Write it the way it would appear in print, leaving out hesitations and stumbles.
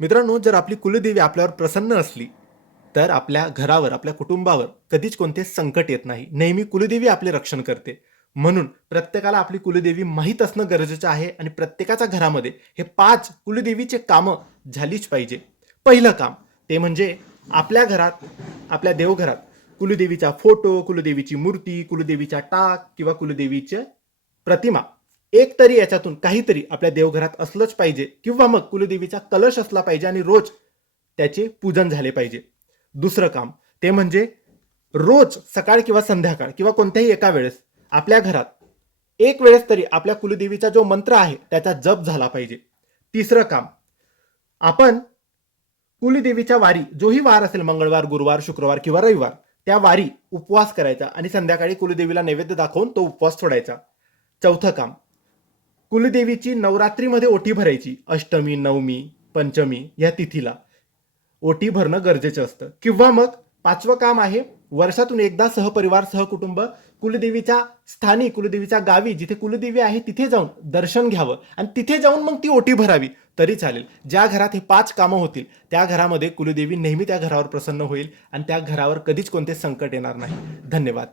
मित्रांनो, जर आपली कुलदेवी आपल्यावर प्रसन्न असली, तर आपल्या घरावर, आपल्या कुटुंबावर कधीच कोणतेच संकट येत नाही. नेहमी कुलदेवी आपले रक्षण करते. म्हणून प्रत्येकाला आपली कुलदेवी माहीत असणं गरजेचं आहे आणि प्रत्येकाच्या घरामध्ये हे 5 कुलदेवीचे कामं झालीच पाहिजे. पहिलं काम ते म्हणजे आपल्या घरात, आपल्या देवघरात कुलदेवीचा फोटो, कुलदेवीची मूर्ती, कुलदेवीचा टाक किंवा कुलदेवीचे प्रतिमा एक तरी याच्यातून काहीतरी आपल्या देवघरात असलंच पाहिजे किंवा मग कुलदेवीचा कलश असला पाहिजे आणि रोज त्याचे पूजन झाले पाहिजे. दुसरं काम ते म्हणजे रोज सकाळ किंवा संध्याकाळ किंवा कोणत्याही एका वेळेस आपल्या घरात एक वेळेस तरी आपल्या कुलदेवीचा जो मंत्र आहे त्याचा जप झाला पाहिजे. तिसरं काम आपण कुलदेवीच्या वारी, जोही वार असेल, मंगळवार, गुरुवार, शुक्रवार किंवा रविवार, त्या वारी उपवास करायचा आणि संध्याकाळी कुलदेवीला नैवेद्य दाखवून तो उपवास सोडायचा. चौथं काम कुलदेवीची नवरात्रीमध्ये ओटी भरायची. अष्टमी, नवमी, पंचमी या तिथीला ओटी भरणं गरजेचं असतं. किंवा मग 5वं काम आहे वर्षातून एकदा सहपरिवार, सहकुटुंब कुलदेवीच्या स्थानी, कुलदेवीच्या गावी जिथे कुलदेवी आहे तिथे जाऊन दर्शन घ्यावं आणि तिथे जाऊन मग ती ओटी भरावी तरी चालेल. ज्या घरात हे 5 कामं होतील त्या घरामध्ये कुलदेवी नेहमी त्या घरावर प्रसन्न होईल आणि त्या घरावर कधीच कोणते संकट येणार नाही. धन्यवाद.